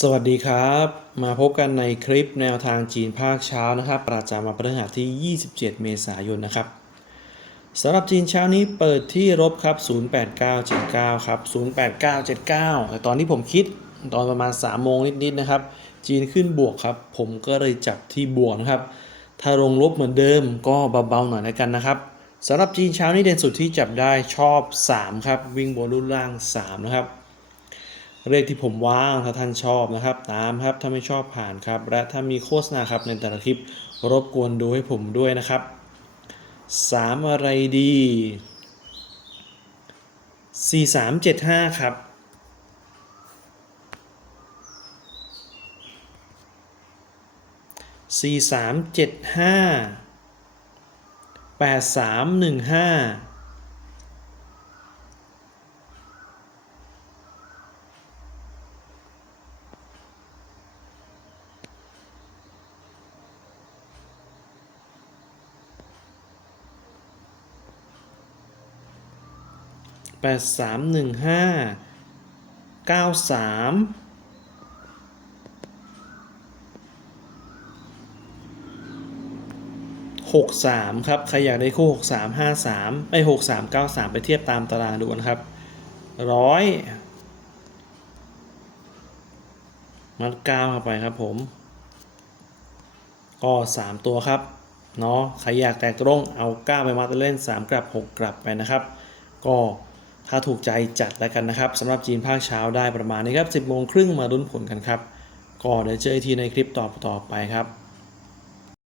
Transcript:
สวัสดีครับ มาพบกันในคลิปแนวทางจีนภาคเช้านะครับ ประจำมาพฤหัสที่ 27 เมษายนนะครับสำหรับจีนเช้านี้เปิดที่ลบครับ 08979 ครับ 08979 แต่ตอนที่ผมคิดตอนประมาณ 3 โมงนิดๆนะครับ จีนขึ้นบวกครับ ผมก็เลยจับที่บวกนะครับ ถ้าลงลบเหมือนเดิมก็เบาๆหน่อยแล้วกันนะครับสำหรับจีนเช้านี้เด่นสุดที่จับได้ชอบ 3 ครับ วิ่งบนรุ่นล่าง 3 นะครับ เลขที่ผมว่างถ้าท่านชอบนะครับ ตามครับถ้าไม่ชอบผ่านครับ และถ้ามีโฆษณาครับในแต่ละคลิปรบกวนดูให้ผมด้วยนะครับ3อะไรดี4375ครับสี่สามเจ็ดห้าแปดสามหนึ่งห้าแปดสามหนึ่งห้า เก้าสามหกสามครับ ใครอยากได้คู่หกสามห้าสามไอหกสามเก้าสามไปเทียบตามตารางดูนะครับร้อยมัดเก้าเข้าไปครับผม ก็สามตัวครับ เนาะใครอยากแตกตรงเอา 9 ไปมาเล่น 3 กลับ 6 กลับไปนะครับ ก็ ถ้าถูกใจจัดแล้วกันนะครับสำหรับจีนภาคเช้าได้ประมาณนี้ครับ10โมงครึ่งมาลุ้นผลกันครับ ก็เดี๋ยวเจออีกทีในคลิปต่อต่อไปครับ